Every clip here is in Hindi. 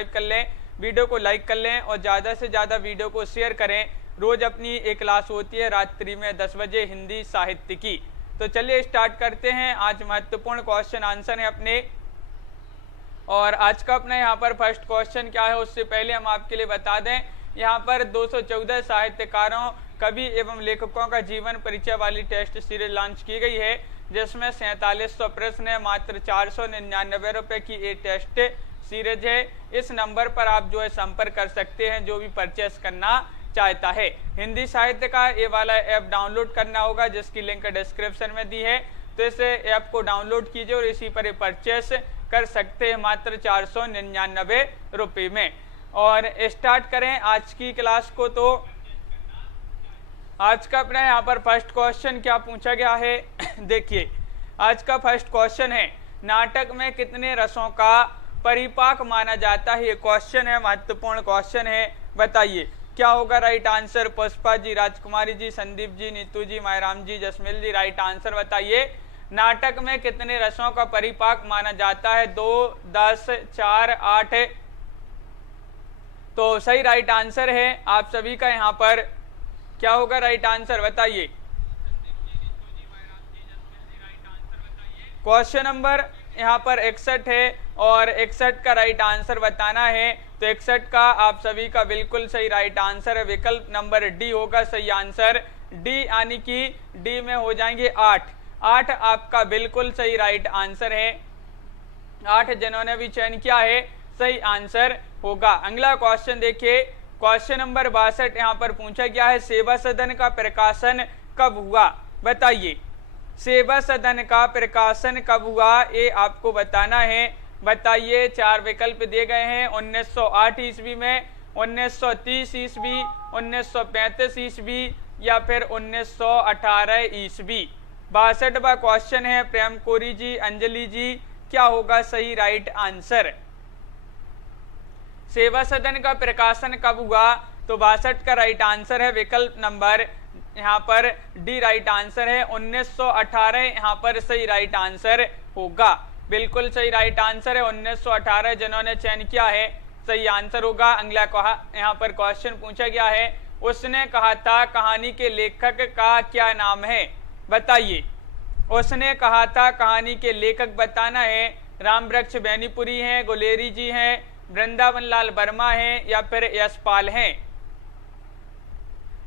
सब्सक्राइब कर लें, वीडियो को लाइक कर लें और ज़्यादा से ज़्यादा वीडियो को शेयर करें। रोज़ अपनी एक क्लास होती है रात्रि में 10 बजे हिंदी साहित्य की। तो चलिए स्टार्ट करते हैं। आज महत्वपूर्ण क्वेश्चन आंसर है अपने, और आज का अपना यहाँ पर फर्स्ट क्वेश्चन क्या है उससे पहले हम आपके लिए बता दें, यहाँ पर 214 साहित्यकारों, कवि एवं लेखकों का जीवन परिचय वाली टेस्ट सीरीज लॉन्च की गई है, जिसमें 4700 प्रश्न है। मात्र 499 रुपए की ये टेस्ट सीरीज है। इस नंबर पर आप जो है संपर्क कर सकते हैं जो भी परचेस करना चाहता है। हिंदी साहित्य का ये वाला ऐप डाउनलोड करना होगा, जिसकी लिंक डिस्क्रिप्शन में दी है। तो इस ऐप को डाउनलोड कीजिए और इसी पर परचेस कर सकते हैं मात्र 499 रुपये में। और स्टार्ट करें आज की क्लास को। तो आज का अपना यहाँ पर फर्स्ट क्वेश्चन क्या पूछा गया है देखिए, आज का फर्स्ट क्वेश्चन है, नाटक में कितने रसों का परिपाक माना जाता है? ये क्वेश्चन है, महत्वपूर्ण क्वेश्चन है। बताइए क्या होगा राइट आंसर? पुष्पा जी, राजकुमारी जी, संदीप जी, नीतू जी, मायराम जी, जसमिल जी, राइट आंसर बताइए। नाटक में कितने रसों का परिपाक माना जाता है? 2, 10, 4, 8। तो सही राइट आंसर है आप सभी का। यहाँ पर क्या होगा राइट आंसर बताइए? क्वेश्चन नंबर यहाँ पर 61 है और 61 का राइट आंसर बताना है। तो 61 का आप सभी का बिल्कुल सही राइट आंसर है। विकल्प नंबर डी होगा सही आंसर। डी यानी कि डी में हो जाएंगे 8। 8 आपका बिल्कुल सही राइट आंसर है। 8 जिन्होंने भी चयन किया है सही आंसर होगा। अगला क्वेश्चन देखिए, क्वेश्चन नंबर 62 यहाँ पर पूछा गया है, सेवा सदन का प्रकाशन कब हुआ? बताइए सेवा सदन का प्रकाशन कब हुआ, ये आपको बताना है। बताइए 4 विकल्प दिए गए हैं। 1908 ईस्वी में, 1930 ईस्वी, 1935 ईस्वी या फिर 1918 ईस्वी। 62वां क्वेश्चन है। प्रेम कोरी जी, अंजलि जी, क्या होगा सही राइट आंसर? सेवा सदन का प्रकाशन कब हुआ? तो 62 का राइट आंसर है विकल्प नंबर यहाँ पर डी राइट आंसर है। 1918 यहाँ पर सही राइट आंसर होगा। बिल्कुल सही राइट आंसर है 1918 जिन्होंने चयन किया है सही आंसर होगा। अगला यहाँ पर क्वेश्चन पूछा गया है, उसने कहा था कहानी के लेखक का क्या नाम है? बताइए उसने कहा था कहानी के लेखक बताना है। रामवृक्ष बेनीपुरी हैं, गुलेरी जी हैं, वृंदावन लाल वर्मा हैं या फिर यशपाल हैं?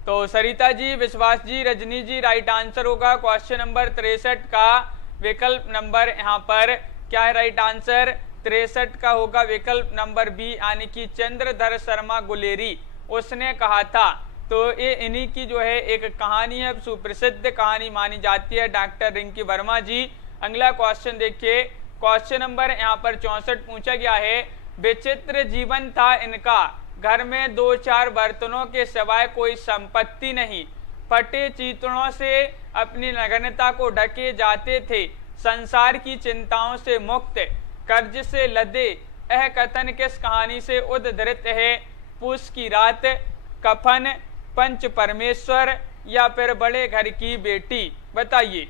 तो सरिता जी, विश्वास जी, रजनी जी, राइट आंसर होगा क्वेश्चन नंबर 63 का विकल्प नंबर यहाँ पर क्या है राइट आंसर? 63 का होगा विकल्प नंबर बी यानी कि चंद्रधर शर्मा गुलेरी। उसने कहा था, तो ये इन्हीं की जो है एक कहानी है, सुप्रसिद्ध कहानी मानी जाती है, डॉक्टर रिंकी वर्मा जी। अगला क्वेश्चन देखिए, क्वेश्चन नंबर यहाँ पर 64 पूछा गया है, विचित्र जीवन था इनका, घर में 2-4 बर्तनों के सिवाय कोई संपत्ति नहीं, फटे चीतड़ों से अपनी नग्नता को ढके जाते थे, संसार की चिंताओं से मुक्त, कर्ज से लदे। यह कथन किस कहानी से उद्धृत है? पूस की रात, कफन, पंच परमेश्वर या फिर बड़े घर की बेटी? बताइए।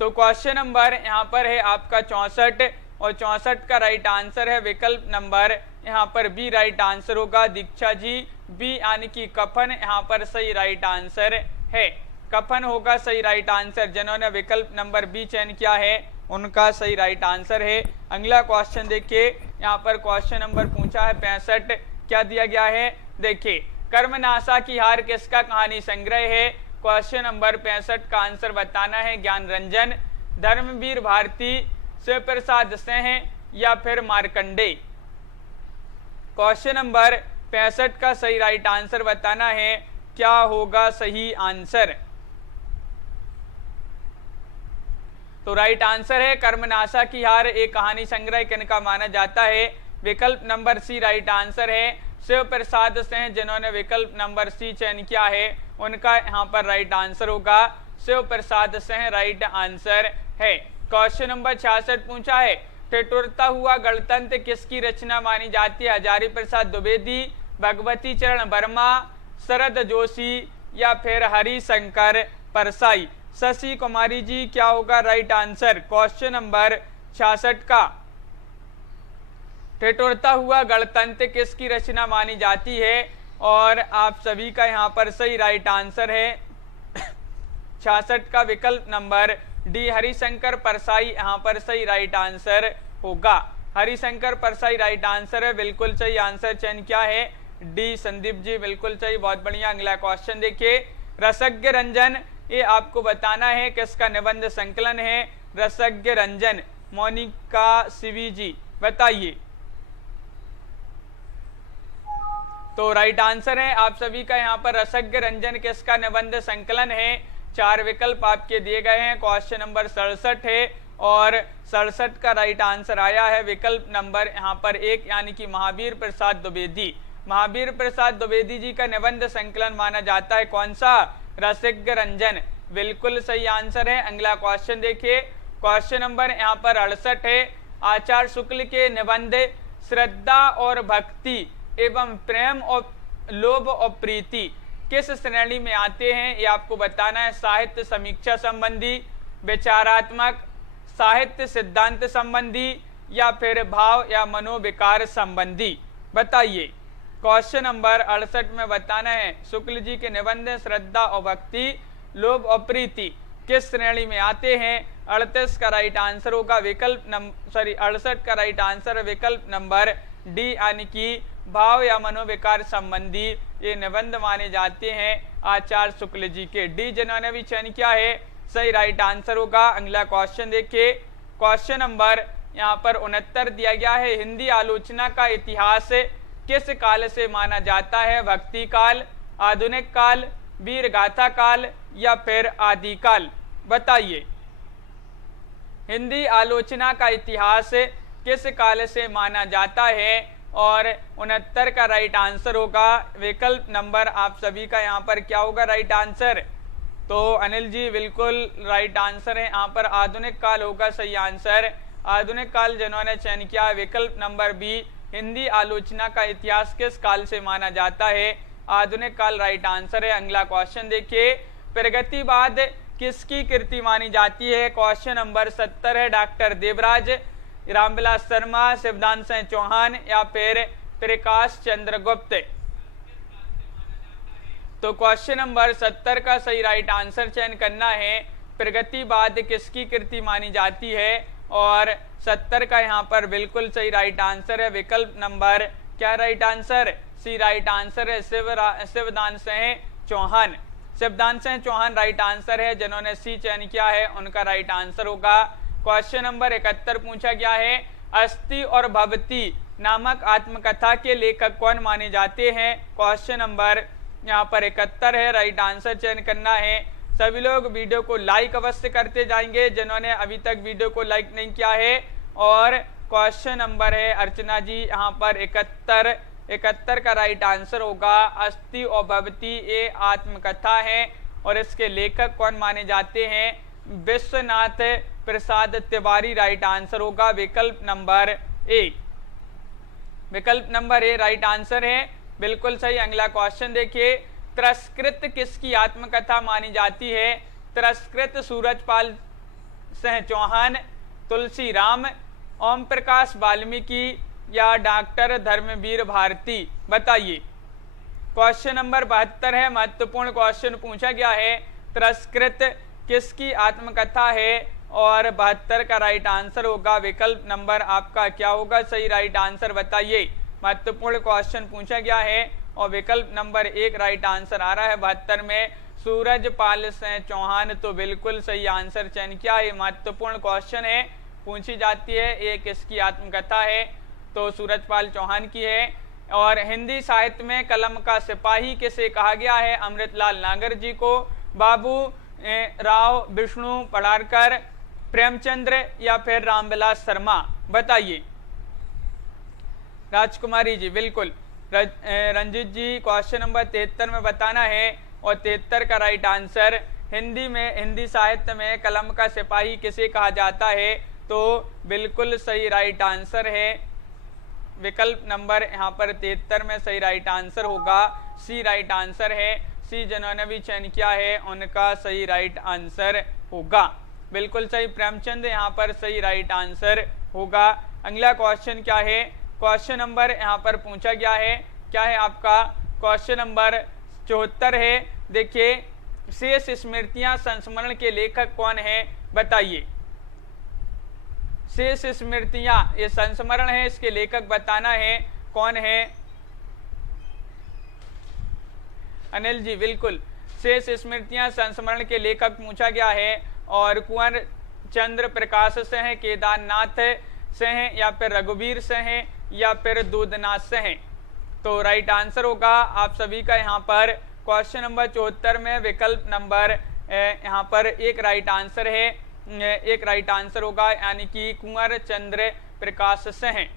तो क्वेश्चन नंबर यहाँ पर है आपका 64 और 64 का राइट आंसर है विकल्प नंबर यहाँ पर बी राइट आंसर होगा। दीक्षा जी, बी यानी कि कफन यहाँ पर सही राइट आंसर है। कफन होगा सही राइट आंसर। जिन्होंने विकल्प नंबर बी चयन किया है उनका सही राइट आंसर है। अगला क्वेश्चन देखिए, यहाँ पर क्वेश्चन नंबर पूछा है 65, क्या दिया गया है? देखिए कर्मनाशा की हार किसका कहानी संग्रह है? क्वेश्चन नंबर 65 का आंसर बताना है। ज्ञान रंजन, धर्मवीर भारती, शिव प्रसाद सिंह या फिर मार्कंडे? क्वेश्चन नंबर 65 का सही राइट आंसर बताना है। क्या होगा सही आंसर? तो राइट आंसर है कर्मनाशा की हार एक कहानी संग्रह किनका माना जाता है? विकल्प नंबर सी राइट आंसर है। शिव प्रसाद सिंह जिन्होंने विकल्प नंबर सी चयन किया है उनका यहाँ पर राइट आंसर होगा शिव प्रसाद सिंह राइट आंसर है। क्वेश्चन नंबर 66 पूछा है, ठिठुरता हुआ गणतंत्र किसकी रचना मानी जाती है? हजारी प्रसाद द्विवेदी, भगवती चरण वर्मा, शरद जोशी या फिर हरिशंकर परसाई? शशि कुमारी जी, क्या होगा राइट आंसर क्वेश्चन नंबर 66 का? ठिठुरता हुआ गणतंत्र किसकी रचना मानी जाती है? और आप सभी का यहाँ पर सही राइट आंसर है 66 का विकल्प नंबर डी हरिशंकर परसाई यहाँ पर सही राइट आंसर होगा। हरिशंकर परसाई राइट आंसर है, बिल्कुल सही आंसर चयन क्या है? डी। संदीप जी बिल्कुल सही, बहुत बढ़िया। अगला क्वेश्चन देखिए, रसज्ञ रंजन, ये आपको बताना है किसका निबंध संकलन है? रसज्ञ रंजन, मोनिका सिवी जी, बताइए। तो राइट आंसर है आप सभी का यहाँ पर रसज्ञ रंजन किसका निबंध संकलन है? 4 विकल्प आपके दिए गए हैं। क्वेश्चन नंबर 67 है और 67 का राइट आंसर आया है विकल्प नंबर यहाँ पर 1 यानी कि महावीर प्रसाद द्विवेदी। महावीर प्रसाद द्विवेदी जी का निबंध संकलन माना जाता है कौन सा? रसज्ञ रंजन, बिल्कुल सही आंसर है। अगला क्वेश्चन देखिए, क्वेश्चन नंबर यहाँ पर 68 है। आचार्य शुक्ल के निबंध श्रद्धा और भक्ति एवं प्रेम और लोभ और प्रीति किस श्रेणी में आते हैं? ये आपको बताना है। साहित्य समीक्षा संबंधी, विचारात्मक, साहित्य सिद्धांत संबंधी या फिर भाव या मनोविकार संबंधी, बताइए। क्वेश्चन नंबर 68 में बताना है शुक्ल जी के निबंध श्रद्धा और भक्ति, लोभ और प्रीति किस श्रेणी में आते हैं? 38 का राइट आंसर होगा विकल्प नंबर 68 का राइट आंसर विकल्प नंबर डी यानी कि भाव या मनोविकार संबंधी ये निबंध माने जाते हैं आचार्य शुक्ल जी के। डी जिन्होंने भी चयन किया है सही राइट आंसर होगा। अगला क्वेश्चन देखिए, क्वेश्चन नंबर यहाँ पर 69 दिया गया है, हिंदी आलोचना का इतिहास किस काल से माना जाता है? भक्ति काल, आधुनिक काल, वीर गाथा काल या फिर आदिकाल, बताइए। हिंदी आलोचना का इतिहास किस काल से माना जाता है? और 69 का राइट आंसर होगा विकल्प नंबर आप सभी का यहाँ पर क्या होगा राइट आंसर? तो अनिल जी बिल्कुल राइट आंसर है यहाँ पर आधुनिक काल होगा सही आंसर। आधुनिक काल जिन्होंने चयन किया विकल्प नंबर बी, हिंदी आलोचना का इतिहास किस काल से माना जाता है? आधुनिक काल राइट आंसर है। अगला क्वेश्चन देखिए, प्रगतिवाद किसकी कृति मानी जाती है? क्वेश्चन नंबर 70 है, डॉक्टर देवराज, रामविलास शर्मा, शिवदान सिंह चौहान या फिर प्रकाश चंद्र गुप्त। तो क्वेश्चन नंबर 70 का सही राइट आंसर चयन करना है। प्रगतिवाद किसकी कृति मानी जाती है? और 70 का यहाँ पर बिल्कुल सही राइट आंसर है विकल्प नंबर क्या राइट आंसर? सी राइट आंसर है शिवदान सिंह चौहान। शिवदान सिंह चौहान राइट आंसर है, जिन्होंने सी चयन किया है उनका राइट आंसर होगा। क्वेश्चन नंबर 71 पूछा गया है, अस्ति और भवती नामक आत्मकथा के लेखक कौन माने जाते हैं? क्वेश्चन नंबर यहाँ पर 71 है, राइट आंसर चयन करना है। सभी लोग वीडियो को लाइक अवश्य करते जाएंगे जिन्होंने अभी तक वीडियो को लाइक नहीं किया है। और क्वेश्चन नंबर है अर्चना जी यहाँ पर 71 का राइट आंसर होगा अस्ति और भवती ये आत्मकथा है और इसके लेखक कौन माने जाते हैं? विश्वनाथ प्रसाद तिवारी राइट आंसर होगा विकल्प नंबर ए। विकल्प नंबर ए राइट आंसर है, बिल्कुल सही। अगला क्वेश्चन देखिए, तिरस्कृत किसकी आत्मकथा मानी जाती है? तिरस्कृत सूरजपाल सिंह चौहान, तुलसी राम, ओम प्रकाश वाल्मीकि या डॉक्टर धर्मवीर भारती, बताइए। क्वेश्चन नंबर 72 है, महत्वपूर्ण क्वेश्चन पूछा गया है, तिरस्कृत किसकी आत्मकथा है? और 72 का राइट आंसर होगा विकल्प नंबर आपका क्या होगा सही राइट आंसर, बताइए। महत्वपूर्ण क्वेश्चन पूछा गया है और विकल्प नंबर 1 राइट आंसर आ रहा है 72 में सूरजपाल सिंह चौहान, तो बिल्कुल सही आंसर चयन किया। ये महत्वपूर्ण क्वेश्चन है, पूछी जाती है ये किसकी आत्मकथा है? तो सूरजपाल चौहान की है। और हिंदी साहित्य में कलम का सिपाही किसे कहा गया है? अमृतलाल नागर जी को, बाबू राव विष्णु पड़ारकर, प्रेमचंद्र या फिर रामविलास शर्मा, बताइए। राजकुमारी जी बिल्कुल। रंजीत जी क्वेश्चन नंबर 73 में बताना है और 73 का राइट आंसर हिंदी साहित्य में कलम का सिपाही किसे कहा जाता है? तो बिल्कुल सही राइट आंसर है विकल्प नंबर यहाँ पर 73 में सही राइट आंसर होगा सी राइट आंसर है। सी जिन्होंने भी चयन किया है उनका सही राइट आंसर होगा, बिल्कुल सही। प्रेमचंद यहाँ पर सही राइट आंसर होगा। अगला क्वेश्चन क्या है? क्वेश्चन नंबर यहाँ पर पूछा गया है, क्या है आपका क्वेश्चन नंबर 74 है। देखिए, शेष स्मृतियां संस्मरण के लेखक कौन है, बताइए। शेष स्मृतियां, ये संस्मरण है, इसके लेखक बताना है कौन है। अनिल जी, बिल्कुल, शेष स्मृतियां संस्मरण के लेखक पूछा गया है, और कुंवर चंद्र प्रकाश से हैं, केदारनाथ से हैं, या फिर रघुवीर से हैं, या फिर दूधनाथ से हैं। तो राइट आंसर होगा आप सभी का यहाँ पर क्वेश्चन नंबर 74 में विकल्प नंबर यहाँ पर एक राइट आंसर है, एक राइट आंसर होगा, यानी कि कुंवर चंद्र प्रकाश से हैं।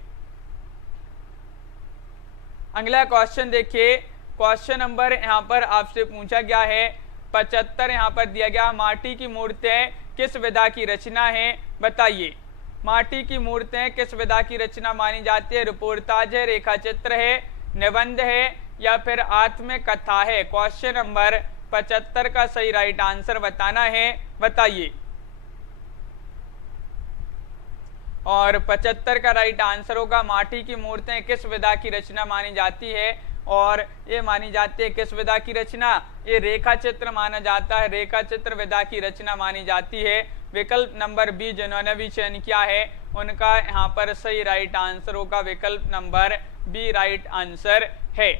अगला क्वेश्चन देखिए, क्वेश्चन नंबर यहाँ पर आपसे पूछा गया है 75, यहाँ पर दिया गया, माटी की मूर्तें किस विधा की रचना है, बताइए। माटी की मूर्तें किस विधा की रचना मानी जाती है? रिपोर्टाज है, रेखा चित्र है, निबंध है, या फिर आत्मकथा है। क्वेश्चन नंबर 75 का सही राइट आंसर बताना है, बताइए। और 75 का राइट आंसर होगा माटी की मूर्तें किस विधा की रचना मानी जाती है, और ये मानी जाती है किस विधा की रचना, ये रेखा चित्र माना जाता है, रेखा चित्र विधा की रचना मानी जाती है। विकल्प नंबर बी जिन्होंने भी चयन किया है उनका यहाँ पर सही राइट आंसर होगा विकल्प नंबर बी राइट आंसर है,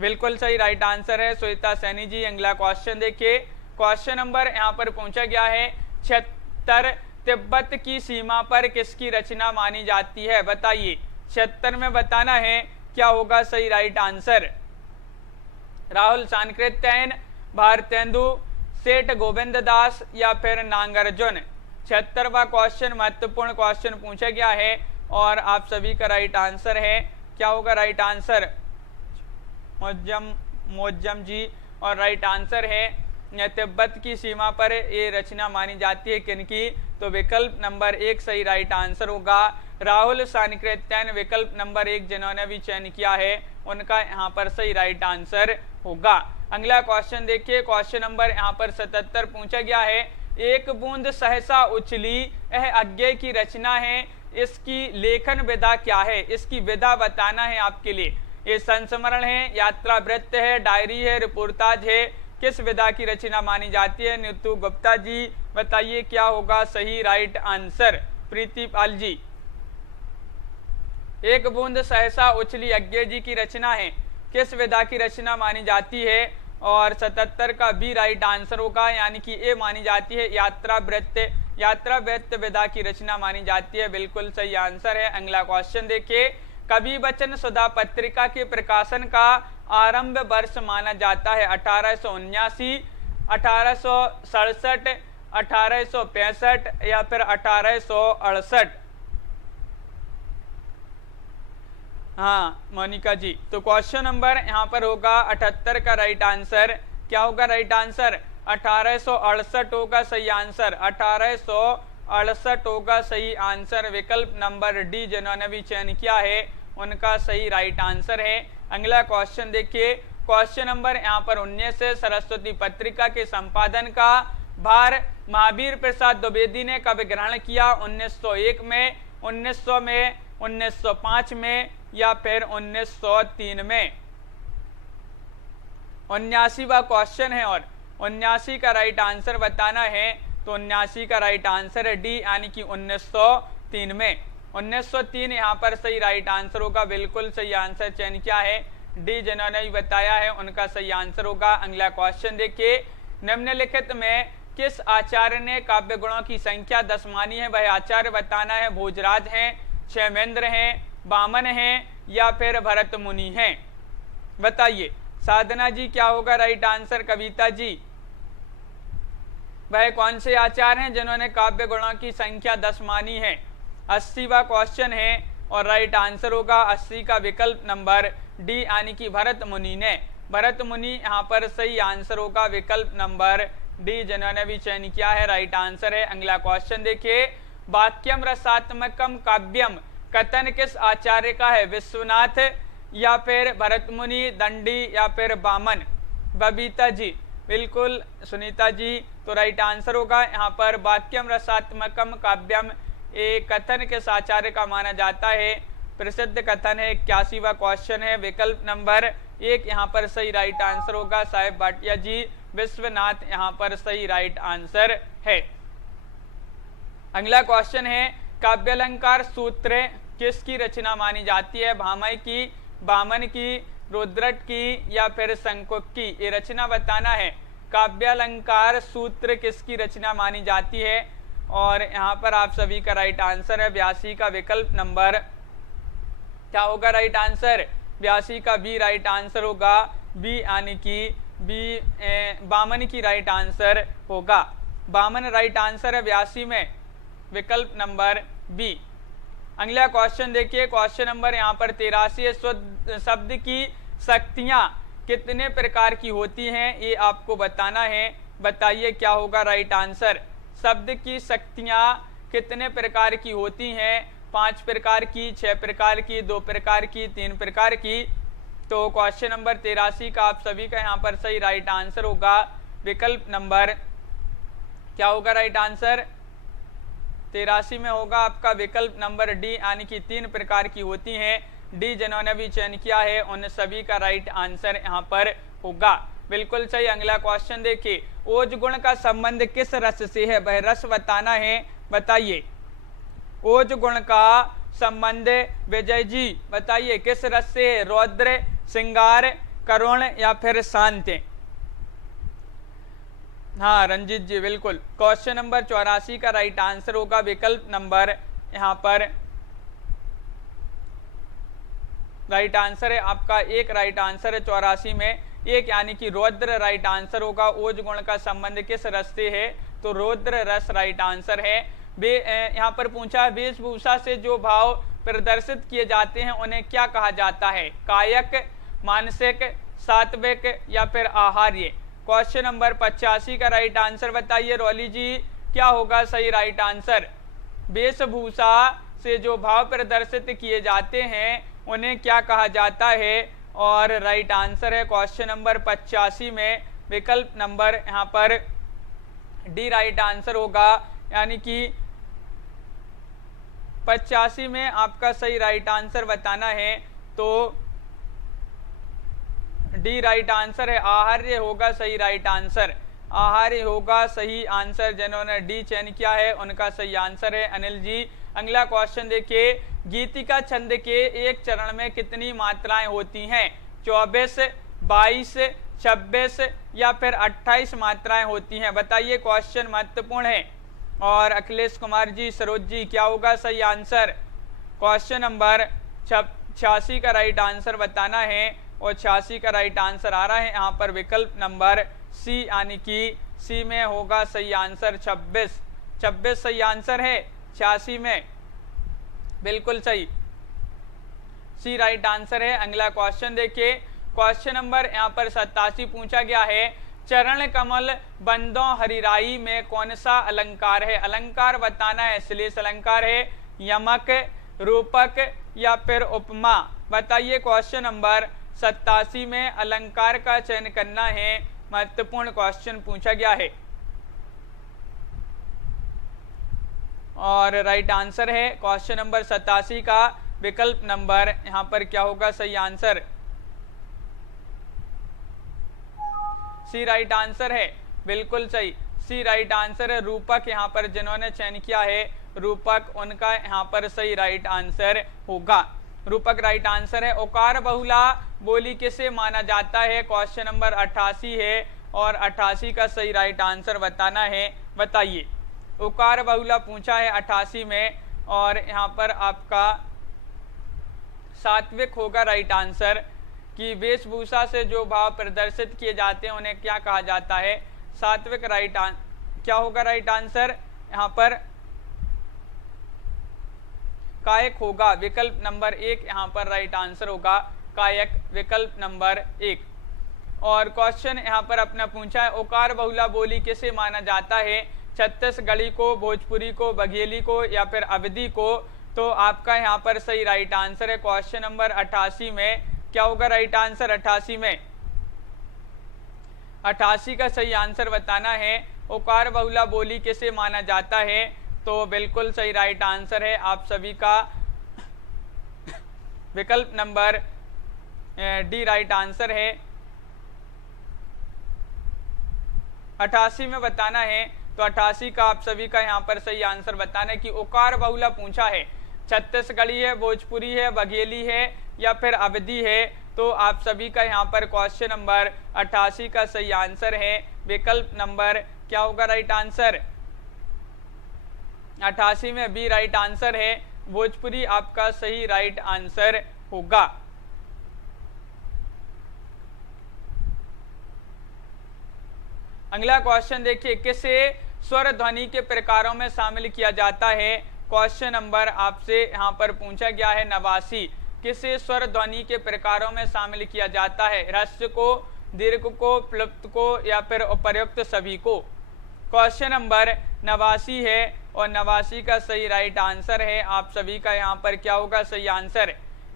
बिल्कुल सही राइट आंसर है श्वेता सैनी जी। अगला क्वेश्चन देखिए, क्वेश्चन नंबर यहाँ पर पूछा गया है 76 तिब्बत की सीमा पर किसकी रचना मानी जाती है, बताइए। 76 में बताना है क्या होगा सही राइट आंसर। राहुल सांकृत्ययन, भारतेंदु, सेठ गोविंद दास, या फिर नागार्जुन। 76वां क्वेश्चन महत्वपूर्ण क्वेश्चन पूछा गया है, और आप सभी का राइट आंसर है, क्या होगा राइट आंसर, मोजम जी, और राइट आंसर है तिब्बत की सीमा पर ये रचना मानी जाती है किनकी, तो विकल्प नंबर 1 सही राइट आंसर होगा। राहुल सांकृत्ययन विकल्प नंबर 1 जिन्होंने भी चयन किया है उनका यहाँ पर सही राइट आंसर होगा। अगला क्वेश्चन देखिए, क्वेश्चन नंबर यहाँ पर 77 पूछा गया है, एक बूंद सहसा उछली यह अज्ञे की रचना है, इसकी लेखन विधा क्या है, इसकी विधा बताना है आपके लिए। ये संस्मरण है, यात्रा वृत्त है, डायरी है, रिपोर्टाज है, किस विधा की रचना मानी जाती है। नीतू गुप्ता जी, बताइए क्या होगा सही राइट आंसर। प्रीति पाल जी, एक बूंद सहसा उछली अज्ञे जी की रचना है, किस विधा की रचना मानी जाती है, और 77 का बी राइट आंसर होगा, यानी कि ए मानी जाती है यात्रा वृत्त, यात्रा वृत्त विधा की रचना मानी जाती है, बिल्कुल सही आंसर है। अगला क्वेश्चन देखिए, कवि वचन सुधा पत्रिका के प्रकाशन का आरंभ वर्ष माना जाता है 1879, 1867, 1865, या फिर 1868। हाँ मोनिका जी, तो क्वेश्चन नंबर यहाँ पर होगा 78 का राइट आंसर, क्या होगा राइट आंसर, 1868 होगा सही आंसर, 1868 होगा सही आंसर। विकल्प नंबर डी जिन्होंने भी चयन किया है उनका सही राइट आंसर है। अगला क्वेश्चन देखिए, क्वेश्चन नंबर यहाँ पर 19 से सरस्वती पत्रिका के संपादन का भार महावीर प्रसाद द्विवेदी ने कब ग्रहण किया, 1901 में, 1900 में, 1905 में, या फिर 1903 में। 79वां क्वेश्चन है, और 79 का राइट आंसर बताना है, तो 79 का राइट आंसर है डी, यानी कि 1903 में। 1903 यहाँ पर सही राइट आंसर होगा, बिल्कुल सही आंसर चयन किया है डी जिन्होंने भी बताया है उनका सही आंसर होगा। अगला क्वेश्चन देखिए, निम्नलिखित में किस आचार्य ने काव्य गुणों की संख्या 10 मानी है, वह आचार्य बताना है। भोजराज हैं, क्षेमेंद्र हैं, वामन हैं, या फिर भरत मुनि हैं, बताइए। साधना जी क्या होगा राइट आंसर। कविता जी, वह कौन से आचार्य हैं जिन्होंने काव्य गुणों की संख्या 10 मानी है। 80वां क्वेश्चन है, और राइट आंसर होगा 80 का विकल्प नंबर डी, यानी कि भरत मुनि ने। भरत मुनि यहाँ पर सही आंसर होगा, विकल्प नंबर डी जिन्होंने भी चयन किया है राइट आंसर है। अगला क्वेश्चन देखिए, वाक्यम रसात्मकम काव्यम कथन किस आचार्य का है, विश्वनाथ, या फिर भरत मुनि, दंडी, या फिर वामन। बबीता जी, बिल्कुल सुनीता जी, तो राइट आंसर होगा यहाँ पर वाक्यम रसात्मकम काव्यम, एक कथन किस आचार्य का माना जाता है, प्रसिद्ध कथन है। 81वां क्वेश्चन है, विकल्प नंबर 1 यहाँ पर सही राइट आंसर होगा, साहेब भाटिया जी विश्वनाथ यहाँ पर सही राइट आंसर है। अगला क्वेश्चन है, काव्यालंकार सूत्र किसकी रचना मानी जाती है? भामह की, वामन की, रुद्रट की या फिर शंकुक की? ये रचना बताना है। काव्यालंकार सूत्र किसकी रचना मानी जाती है? और यहाँ पर आप सभी का राइट आंसर है 82 का विकल्प नंबर क्या होगा राइट आंसर? 82 का बी राइट आंसर होगा, बी यानी कि बी वामन की राइट आंसर होगा। वामन राइट आंसर है 82 में, विकल्प नंबर बी। अगला क्वेश्चन देखिए, क्वेश्चन नंबर यहाँ पर 83 शब्द की शक्तियां कितने प्रकार की होती हैं? ये आपको बताना है। बताइए क्या होगा राइट आंसर? शब्द की शक्तियां कितने प्रकार की होती हैं? 5 प्रकार की, 6 प्रकार की, 2 प्रकार की, 3 प्रकार की। तो क्वेश्चन नंबर 83 का आप सभी का यहाँ पर सही राइट आंसर होगा, विकल्प नंबर क्या होगा राइट आंसर? 83 में होगा आपका विकल्प नंबर डी, यानी कि 3 प्रकार की होती हैं। डी जिन्होंने भी चयन किया है उन सभी का राइट आंसर यहाँ पर होगा, बिल्कुल सही। अगला क्वेश्चन देखिए, ओज गुण का संबंध किस रस से है? वह रस बताना है, बताइए। ओज गुण का संबंध विजय जी बताइए किस रस से है? रौद्र, श्रृंगार, करुण या फिर शांत? हाँ रंजीत जी बिल्कुल। क्वेश्चन नंबर 84 का राइट आंसर होगा विकल्प नंबर यहाँ पर राइट आंसर है आपका 1 राइट आंसर है 84 में, 1 यानी कि रौद्र राइट आंसर होगा। ओज गुण का संबंध किस रस से है? तो रौद्र रस राइट आंसर है। यहाँ पर पूछा है, वेशभूषा से जो भाव प्रदर्शित किए जाते हैं उन्हें क्या कहा जाता है? कायक, मानसिक, सात्विक या फिर आहार्य? क्वेश्चन नंबर 85 का राइट आंसर बताइए रौली जी, क्या होगा सही राइट आंसर? वेशभूषा से जो भाव प्रदर्शित किए जाते हैं उन्हें क्या कहा जाता है? और राइट आंसर है क्वेश्चन नंबर 85 में विकल्प नंबर यहाँ पर डी राइट आंसर होगा, यानी कि 85 में आपका सही राइट आंसर बताना है तो डी राइट आंसर है। आहार्य होगा सही राइट आंसर, आहार्य होगा सही आंसर। जिन्होंने डी चयन किया है उनका सही आंसर है अनिल जी। अगला क्वेश्चन देखिए, गीतिका छंद के एक चरण में कितनी मात्राएं होती हैं? 24, 22, 26 या फिर 28 मात्राएं होती हैं? बताइए, क्वेश्चन महत्वपूर्ण है। और अखिलेश कुमार जी, सरोज जी, क्या होगा सही आंसर? क्वेश्चन नंबर 86 का राइट आंसर बताना है और 86 का राइट आंसर आ रहा है यहाँ पर विकल्प नंबर सी, यानी कि सी में होगा सही आंसर 26। 26 सही आंसर है 86 में, बिल्कुल सही, सी राइट आंसर है। अगला क्वेश्चन देखिए, क्वेश्चन नंबर यहाँ पर 87 पूछा गया है, चरण कमल बंदों हरिराई में कौन सा अलंकार है? अलंकार बताना है, श्लेष अलंकार है, यमक, रूपक या फिर उपमा? बताइए, क्वेश्चन नंबर 87 में अलंकार का चयन करना है, महत्वपूर्ण क्वेश्चन पूछा गया है। और राइट आंसर है क्वेश्चन नंबर 87 का विकल्प नंबर यहाँ पर क्या होगा सही आंसर? सी राइट आंसर है, बिल्कुल सही, सी राइट आंसर है। रूपक यहाँ पर जिन्होंने चयन किया है रूपक, उनका यहाँ पर सही राइट आंसर होगा, रूपक राइट आंसर है। ओकार बहुला बोली किसे माना जाता है? क्वेश्चन नंबर 88 है और 88 का सही राइट आंसर बताना है, बताइए। ओकार बहुला पूछा है 88 में और यहाँ पर आपका सात्विक होगा राइट आंसर, कि वेशभूषा से जो भाव प्रदर्शित किए जाते हैं उन्हें क्या कहा जाता है? सात्विक राइट क्या होगा राइट आंसर? यहाँ पर कायक होगा, विकल्प नंबर 1 यहाँ पर राइट आंसर होगा, कायक, विकल्प नंबर 1। और क्वेश्चन यहाँ पर अपना पूछा है, ओकार बहुला बोली किसे माना जाता है? छत्तीसगढ़ी को, भोजपुरी को, बघेली को या फिर अवधी को? तो आपका यहाँ पर सही राइट आंसर है क्वेश्चन नंबर 88 में, क्या होगा राइट आंसर 88 में? 88 का सही आंसर बताना है। ओकार बहुला बोली किसे माना जाता है? तो बिल्कुल सही राइट आंसर है आप सभी का विकल्प नंबर डी राइट आंसर है। 88 में बताना है, तो 88 का आप सभी का यहाँ पर सही आंसर बताना है कि ओकार बहुला पूछा है, छत्तीसगढ़ी है, भोजपुरी है, बघेली है या फिर अवधी है। तो आप सभी का यहाँ पर क्वेश्चन नंबर 88 का सही आंसर है विकल्प नंबर क्या होगा राइट आंसर? 88 में बी राइट आंसर है, भोजपुरी आपका सही राइट आंसर होगा। अगला क्वेश्चन देखिए, किसे स्वर ध्वनि के प्रकारों में शामिल किया जाता है? क्वेश्चन नंबर आपसे यहाँ पर पूछा गया है 89। किसे स्वर ध्वनि के प्रकारों में शामिल किया जाता है? ह्रस्व को, दीर्घ को, प्लुप्त को या फिर उपर्युक्त सभी को? क्वेश्चन नंबर 89 है और 89 का सही राइट आंसर है। आप सभी का यहाँ पर क्या होगा सही आंसर?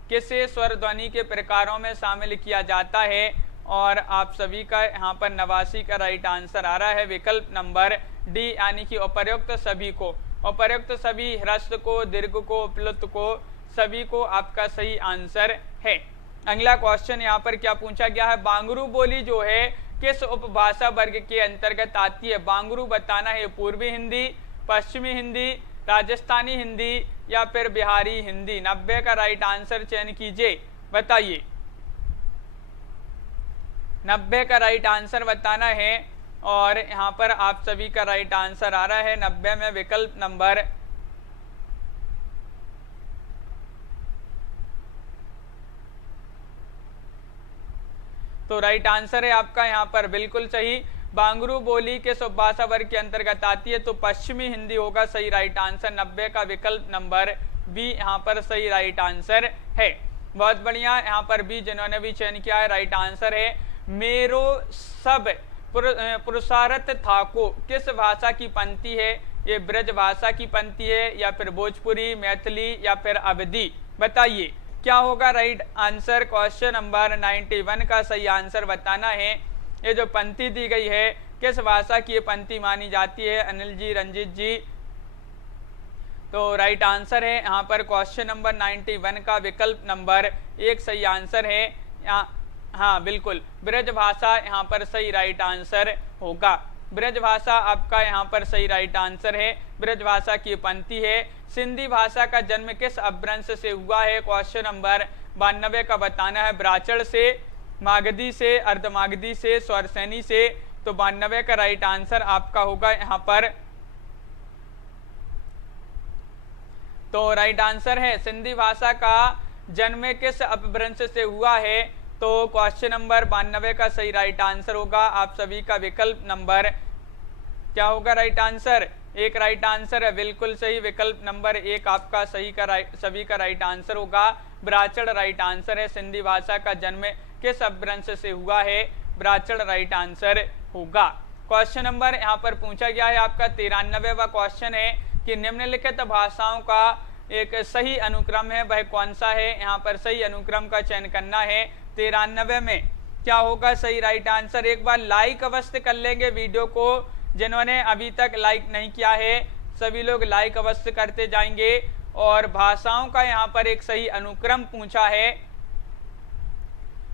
किसे स्वर ध्वनि के प्रकारों में शामिल किया जाता है? और आप सभी का यहाँ पर 89 का राइट आंसर आ रहा है विकल्प नंबर डी, यानी कि उपर्युक्त सभी को। उपर्युक्त सभी, ह्रस्व को, दीर्घ को, प्लुत को, सभी को आपका सही आंसर है। अगला क्वेश्चन यहाँ पर क्या पूछा गया है? बांगरू बोली जो है किस उपभाषा वर्ग के अंतर्गत आती है? बांगरू बताना है, पूर्वी हिंदी, पश्चिमी हिंदी, राजस्थानी हिंदी या फिर बिहारी हिंदी। 90 का राइट आंसर चयन कीजिए, बताइए। 90 का राइट आंसर बताना है और यहाँ पर आप सभी का राइट आंसर आ रहा है 90 में विकल्प नंबर तो राइट आंसर है आपका यहाँ पर बिल्कुल सही। बांगरू बोली किस उपभाषा वर्ग के अंतर्गत आती है? तो पश्चिमी हिंदी होगा सही राइट आंसर। 90 का विकल्प नंबर बी यहाँ पर सही राइट आंसर है। बहुत बढ़िया, यहाँ पर बी जिन्होंने भी चयन किया है राइट आंसर है। मेरो सब पुरुषार्थ था को किस भाषा की पंक्ति है? ये ब्रज भाषा की पंक्ति है या फिर भोजपुरी, मैथिली या फिर अवधी? बताइए क्या होगा राइट आंसर? क्वेश्चन नंबर 91 का सही आंसर बताना है। ये जो पंक्ति दी गई है किस भाषा की ये पंक्ति मानी जाती है? अनिल जी, रंजीत जी, तो राइट आंसर है यहाँ पर क्वेश्चन नंबर 91 का विकल्प नंबर 1 सही आंसर है। हाँ बिल्कुल, ब्रज भाषा यहाँ पर सही राइट आंसर होगा। ब्रज भाषा आपका यहाँ पर सही राइट आंसर है। ब्रज भाषा की पंक्ति है। सिंधी भाषा का जन्म किस अपभ्रंश से हुआ है? क्वेश्चन नंबर 92 का बताना है। ब्राचड़ से, मागधी से, अर्धमागधी से, स्वरसैनी से। तो 92 का राइट आंसर आपका होगा यहाँ पर। तो राइट आंसर है सिंधी भाषा का जन्म किस अपभ्रंश से हुआ है? तो क्वेश्चन नंबर 92 का सही राइट आंसर होगा आप सभी का विकल्प नंबर क्या होगा राइट आंसर? 1 राइट आंसर है, बिल्कुल सही। विकल्प नंबर 1 आपका सही का सभी का राइट आंसर होगा। ब्राचड़ राइट आंसर है। सिंधी भाषा का जन्म किस अपभ्रंश से हुआ है? ब्राचड़ राइट आंसर होगा। क्वेश्चन नंबर यहाँ पर पूछा गया है आपका 93वां क्वेश्चन है कि निम्नलिखित भाषाओं का एक सही अनुक्रम है, वह कौन सा है? यहाँ पर सही अनुक्रम का चयन करना है। 93 में क्या होगा सही राइट आंसर? एक बार लाइक अवश्य कर लेंगे वीडियो को। जिन्होंने अभी तक लाइक नहीं किया है सभी लोग लाइक अवश्य करते जाएंगे। और भाषाओं का यहाँ पर एक सही अनुक्रम पूछा है,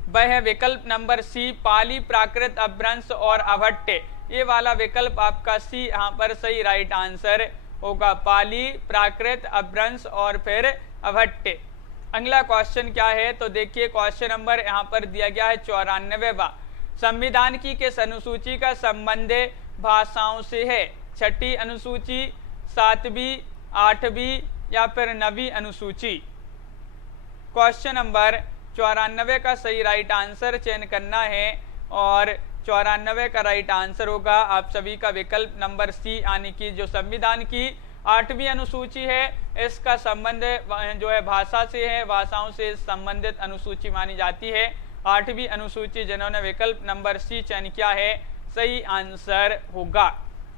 वह है विकल्प नंबर सी, पाली, प्राकृत, अपभ्रंश और अभट्ट। ये वाला विकल्प आपका सी यहाँ पर सही राइट आंसर होगा। पाली, प्राकृत, अपभ्रंश और फिर अभट्ट। अगला क्वेश्चन क्या है? तो देखिए क्वेश्चन नंबर यहाँ पर दिया गया है 94वां। संविधान की किस अनुसूची का संबंध भाषाओं से है? 6ठी अनुसूची, 7वीं, 8वीं या फिर 9वीं अनुसूची? क्वेश्चन नंबर 94 का सही राइट आंसर चयन करना है और 94 का राइट आंसर होगा आप सभी का विकल्प नंबर सी, यानी कि जो संविधान की 8वीं अनुसूची है इसका संबंध जो है भाषा से है, भाषाओं से संबंधित अनुसूची मानी जाती है। 8वीं अनुसूची जिन्होंने विकल्प नंबर सी चयन किया है सही आंसर होगा।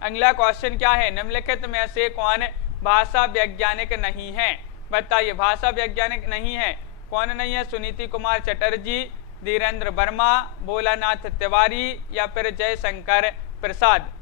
अगला क्वेश्चन क्या है? निम्नलिखित में से कौन भाषा वैज्ञानिक नहीं है? बताइए भाषा वैज्ञानिक नहीं है, कौन नहीं है? सुनीति कुमार चटर्जी, धीरेन्द्र वर्मा, भोलानाथ तिवारी या फिर जयशंकर प्रसाद?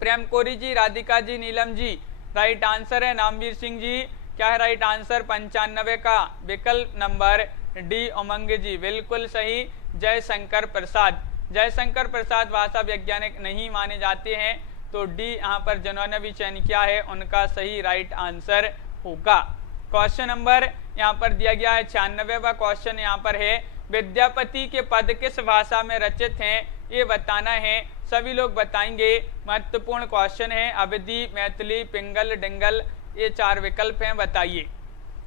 प्रेम कोरी जी, राधिका जी, नीलम जी, राइट आंसर है। नामवीर सिंह जी, क्या है राइट आंसर 95 का? विकल्प नंबर डी उमंग जी, बिल्कुल सही। जयशंकर प्रसाद, जयशंकर प्रसाद भाषा वैज्ञानिक नहीं माने जाते हैं, तो डी यहाँ पर जिन्होंने भी चयन किया है उनका सही राइट आंसर होगा। क्वेश्चन नंबर यहाँ पर दिया गया है 96वां क्वेश्चन यहाँ पर है, विद्यापति के पद किस भाषा में रचित हैं, ये बताना है। सभी लोग बताएंगे, महत्वपूर्ण क्वेश्चन है। अवधी, मैथिली, पिंगल, डिंगल, ये 4 विकल्प हैं, बताइए।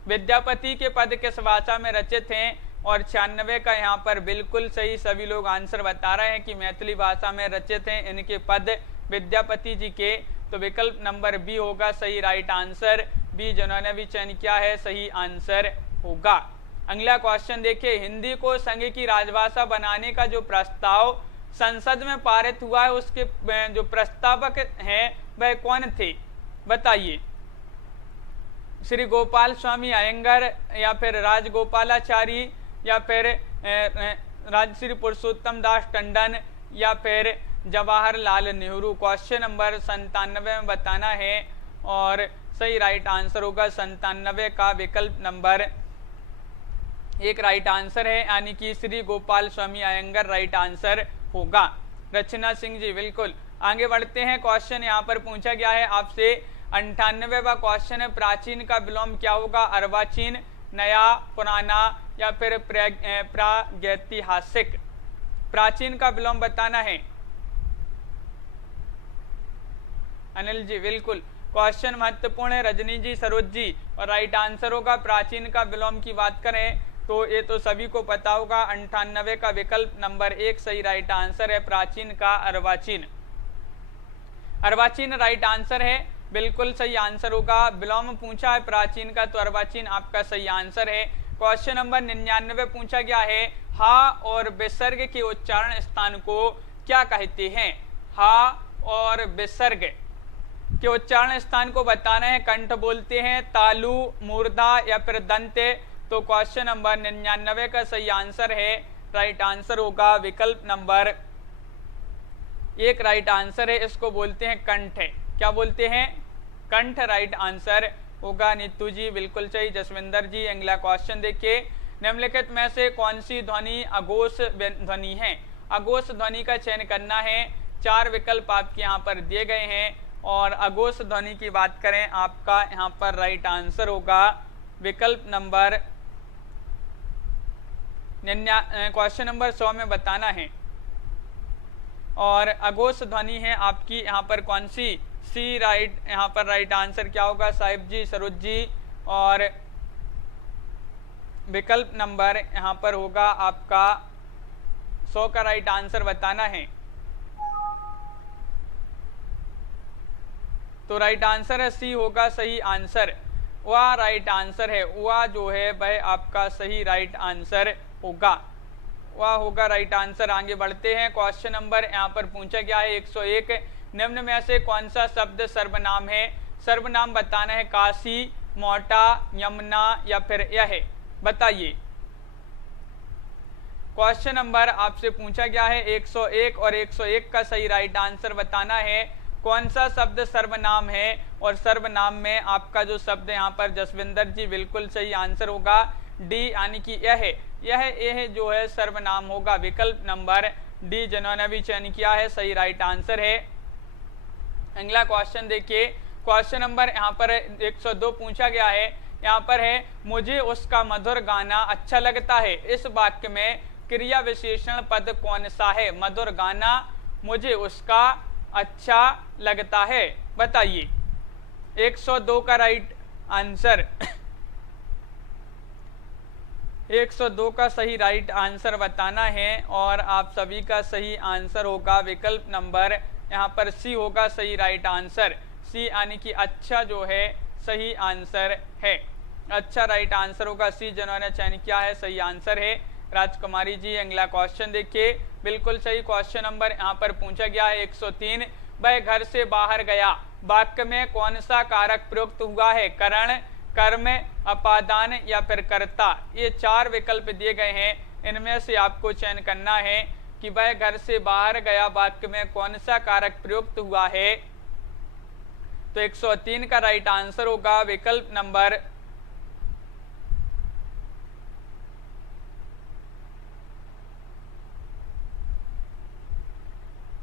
विद्यापति के पद किस भाषा में रचित हैं, और 96 का यहाँ पर बिल्कुल सही सभी लोग आंसर बता रहे हैं कि मैथिली भाषा में रचित हैं इनके पद विद्यापति जी के, तो विकल्प नंबर बी होगा सही राइट आंसर। बी जिन्होंने भी चयन किया है सही आंसर होगा। अगला क्वेश्चन देखिए, हिंदी को संघ की राजभाषा बनाने का जो प्रस्ताव संसद में पारित हुआ है, उसके जो प्रस्तावक हैं वह कौन थे, बताइए। श्री गोपाल स्वामी अयंगर, या फिर राजगोपालाचारी, या फिर राजश्री पुरुषोत्तम दास टंडन, या फिर जवाहरलाल नेहरू। क्वेश्चन नंबर 97 में बताना है, और सही राइट आंसर होगा 97 का विकल्प नंबर 1 राइट आंसर है, यानी कि श्री गोपाल स्वामी अयंगर राइट आंसर होगा। रचना सिंह जी, बिल्कुल। आगे बढ़ते हैं, क्वेश्चन यहाँ पर पूछा गया है आपसे 98वां क्वेश्चन है, प्राचीन का विलोम क्या होगा, अर्वाचीन, नया, पुराना, या फिर प्रागैतिहासिक। प्राचीन का विलोम बताना है। अनिल जी, बिल्कुल। क्वेश्चन महत्वपूर्ण है, रजनी जी, सरोज जी, और राइट आंसर होगा प्राचीन का विलोम की बात करें तो ये तो सभी को पता होगा, 98 का विकल्प नंबर 1 सही राइट आंसर है। प्राचीन का अर्वाचीन, अर्वाचीन राइट आंसर है, बिल्कुल सही आंसर होगा। विलोम पूछा है प्राचीन का, तो अर्वाचीन आपका सही आंसर है। क्वेश्चन नंबर 99 पूछा गया है, हा और विसर्ग के उच्चारण स्थान को क्या कहते हैं। हा और विसर्ग के उच्चारण स्थान को बताना है। कंठ बोलते हैं, तालु, मूर्धा, या फिर दंते। तो क्वेश्चन नंबर 99 का सही आंसर है, राइट आंसर होगा विकल्प नंबर 1 राइट आंसर है। इसको बोलते हैं कंठ, क्या बोलते हैं, कंठ राइट आंसर होगा। नीतू जी, बिल्कुल सही। जसविंदर जी, अगला क्वेश्चन देखिए, निम्नलिखित में से कौन सी ध्वनि अघोष ध्वनि है। अघोष ध्वनि का चयन करना है। 4 विकल्प आपके यहाँ पर दिए गए हैं, और अघोष ध्वनि की बात करें आपका यहाँ पर राइट आंसर होगा विकल्प नंबर क्वेश्चन नंबर 100 में बताना है। और अघोष ध्वनि है आपकी यहाँ पर कौन सी, सी राइट, यहाँ पर राइट आंसर क्या होगा, साहिब जी, सरोज जी, और विकल्प नंबर यहाँ पर होगा आपका 100 का राइट आंसर बताना है। तो राइट आंसर है सी होगा सही आंसर। वह राइट आंसर है, वह जो है वह आपका सही राइट आंसर होगा, वह होगा राइट आंसर। आगे बढ़ते हैं, क्वेश्चन नंबर यहाँ पर पूछा गया है 101, निम्न में से कौन सा शब्द सर्वनाम है। सर्वनाम बताना है, काशी, मोटा, यमुना, या फिर यह, बताइए। क्वेश्चन नंबर आपसे पूछा गया है 101, और 101 का सही राइट आंसर बताना है। कौन सा शब्द सर्वनाम है, और सर्वनाम में आपका जो शब्द यहाँ पर जसविंदर जी, बिल्कुल सही आंसर होगा डी, यानी कि यह जो है सर्वनाम होगा। विकल्प नंबर डी जिन्होंने भी चयन किया है सही राइट आंसर है। अगला क्वेश्चन देखिए, क्वेश्चन नंबर यहाँ पर 102 पूछा गया है। यहाँ पर है, मुझे उसका मधुर गाना अच्छा लगता है। इस वाक्य में क्रिया विशेषण पद कौन सा है। मधुर गाना, मुझे उसका अच्छा लगता है, बताइए। 102 का राइट आंसर 102 का सही राइट आंसर बताना है, और आप सभी का सही आंसर होगा विकल्प नंबर यहाँ पर सी होगा सही राइट आंसर। सी यानी कि अच्छा जो है सही आंसर है। अच्छा राइट आंसर होगा सी, जिन्होंने चयन किया है सही आंसर है। राजकुमारी जी, अगला क्वेश्चन देखिए, बिल्कुल सही। क्वेश्चन नंबर यहाँ पर पूछा गया है 103, वह घर से बाहर गया। वाक्य में कौन सा कारक प्रयुक्त हुआ है। करण, कर्म, अपादान, या फिर कर्ता। ये 4 विकल्प दिए गए हैं, इनमें से आपको चयन करना है कि वह घर से बाहर गया वाक्य में कौन सा कारक प्रयुक्त हुआ है। तो 103 का राइट आंसर होगा विकल्प नंबर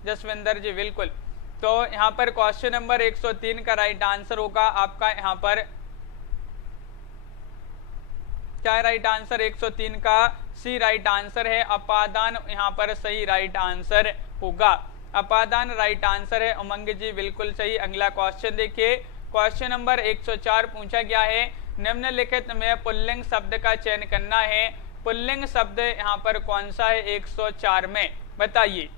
जसविंदर जी बिल्कुल। तो यहाँ पर क्वेश्चन नंबर 103 का राइट आंसर होगा आपका यहाँ पर क्या राइट आंसर 103 का सी राइट आंसर है। अपादान यहाँ पर सही राइट आंसर होगा। अपादान राइट आंसर है। उमंग जी बिल्कुल सही। अगला क्वेश्चन देखिए, क्वेश्चन नंबर 104 पूछा गया है, निम्नलिखित में पुल्लिंग शब्द का चयन करना है। पुल्लिंग शब्द यहाँ पर कौन सा है 104 में, बताइए।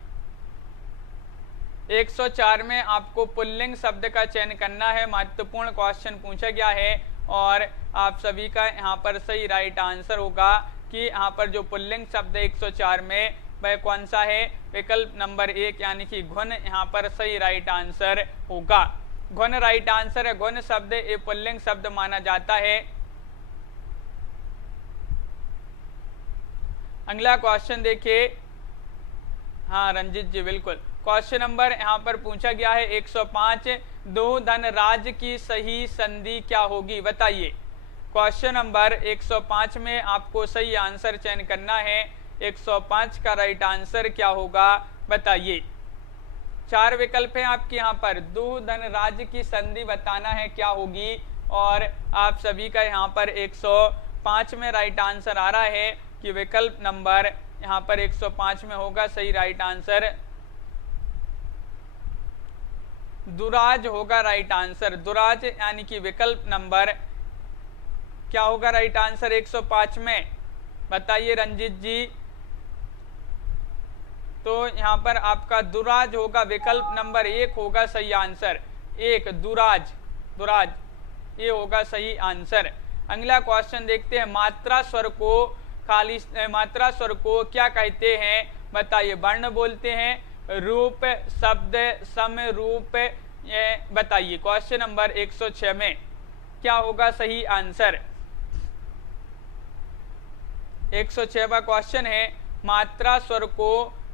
104 में आपको पुल्लिंग शब्द का चयन करना है। महत्वपूर्ण क्वेश्चन पूछा गया है और आप सभी का यहाँ पर सही राइट आंसर होगा कि यहाँ पर जो पुल्लिंग शब्द 104 में वह कौन सा है। विकल्प नंबर 1 यानी कि घुन यहाँ पर सही राइट आंसर होगा। घुन राइट आंसर है। घुन शब्द एक पुल्लिंग शब्द माना जाता है। अगला क्वेश्चन देखिए, हाँ रंजित जी बिल्कुल। क्वेश्चन नंबर यहाँ पर पूछा गया है 105, दो धनराज की सही संधि क्या होगी, बताइए। क्वेश्चन नंबर 105 में आपको सही आंसर चयन करना है। 105 का राइट आंसर क्या होगा, बताइए। 4 विकल्प हैं आपके यहाँ पर। दो धनराज की संधि बताना है क्या होगी और आप सभी का यहाँ पर 105 में राइट आंसर आ रहा है कि विकल्प नंबर यहाँ पर 105 में होगा सही राइट आंसर। दुराज होगा राइट आंसर। दुराज यानी कि विकल्प नंबर क्या होगा राइट आंसर 105 में, बताइए रंजित जी। तो यहाँ पर आपका दुराज होगा। विकल्प नंबर 1 होगा सही आंसर। 1 दुराज, दुराज ये होगा सही आंसर। अगला क्वेश्चन देखते हैं, मात्रा स्वर को खाली मात्रा स्वर को क्या कहते हैं, बताइए। वर्ण बोलते हैं, रूप, शब्द, सम, रूप, ये बताइए। क्वेश्चन नंबर 106 में क्या होगा सही आंसर। 106वां क्वेश्चन है, मात्रा स्वर को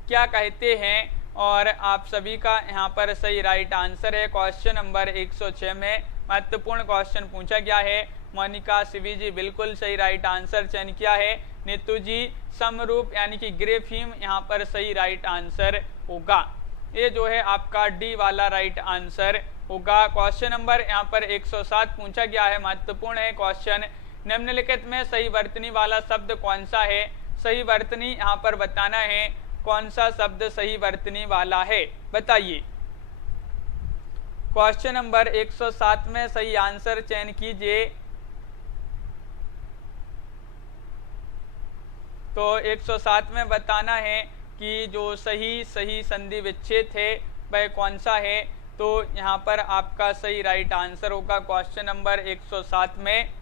क्या कहते हैं और आप सभी का यहाँ पर सही राइट आंसर है। क्वेश्चन नंबर 106 में महत्वपूर्ण क्वेश्चन पूछा गया है। मोनिका शिवी जी बिल्कुल सही राइट आंसर चयन किया है। नीतू जी समरूप यानी कि ग्रेफीम यहाँ पर सही राइट आंसर होगा। ये जो है आपका डी वाला राइट आंसर होगा। क्वेश्चन नंबर यहाँ पर 107 पूछा गया है। महत्वपूर्ण है क्वेश्चन, निम्नलिखित में सही वर्तनी वाला शब्द कौन सा है। सही वर्तनी यहाँ पर बताना है, कौन सा शब्द सही वर्तनी वाला है, बताइए। क्वेश्चन नंबर 107 में सही आंसर चयन कीजिए। तो 107 में बताना है कि जो सही संधि विच्छेद है वह कौन सा है। तो यहाँ पर आपका सही राइट आंसर होगा क्वेश्चन नंबर 107 में